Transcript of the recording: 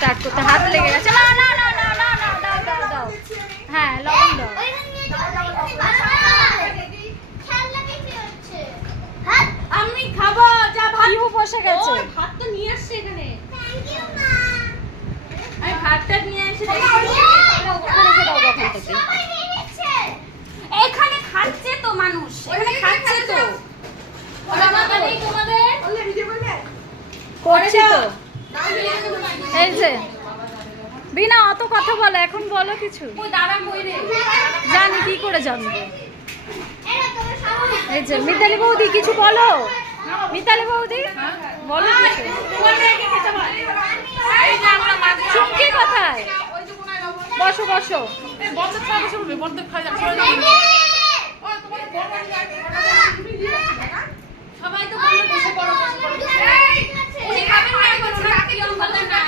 Start করতে, হাত লেগে গেছে। না না না না না না, দাও দাও দাও। হ্যাঁ লবণ দাও। আমি খাবো। যা ভাত ইউ বসে গেছে। ওই ভাত তো নিয়ে আসছে এখানে। থ্যাংক ইউ মা। আমি ভাতটা নিয়ে এসে দেখি ওখানে দাও ওখান থেকে। সবাই নিয়ে নিচ্ছে। এখানে খাচ্ছে তো মানুষ, এখানে খাচ্ছে তো। ওরা মাথা নেই তোমাদের? ওলে ভিডিও করলে? করছি তো। এই যে বিনা অত কথা বলে, এখন বলো কিছু। ওই দাঁড়া কই রে? জানি কি করে জানবো। এই যে মিতালি বৌদি কিছু বলো। মিতালি বৌদি বলো কিছু। এই যে আমরা মাঝে চুমকি কোথায়? বসো বসো। এই বন্ধ খাওয়া বসে বন্ধ খাওয়া যাবে। সবাই তো বন্ধ বসে পড়ো বসে পড়ো। এই খাবেন না?